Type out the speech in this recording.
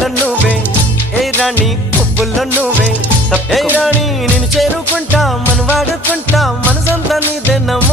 వెన్నెల్లో నువ్వే ఏ రాణి పువ్వుల్లో నువ్వే ఏ రాణి నేను చేరుకుంటా మన వాడుకుంటా మనసంతా నీదే నమ్ము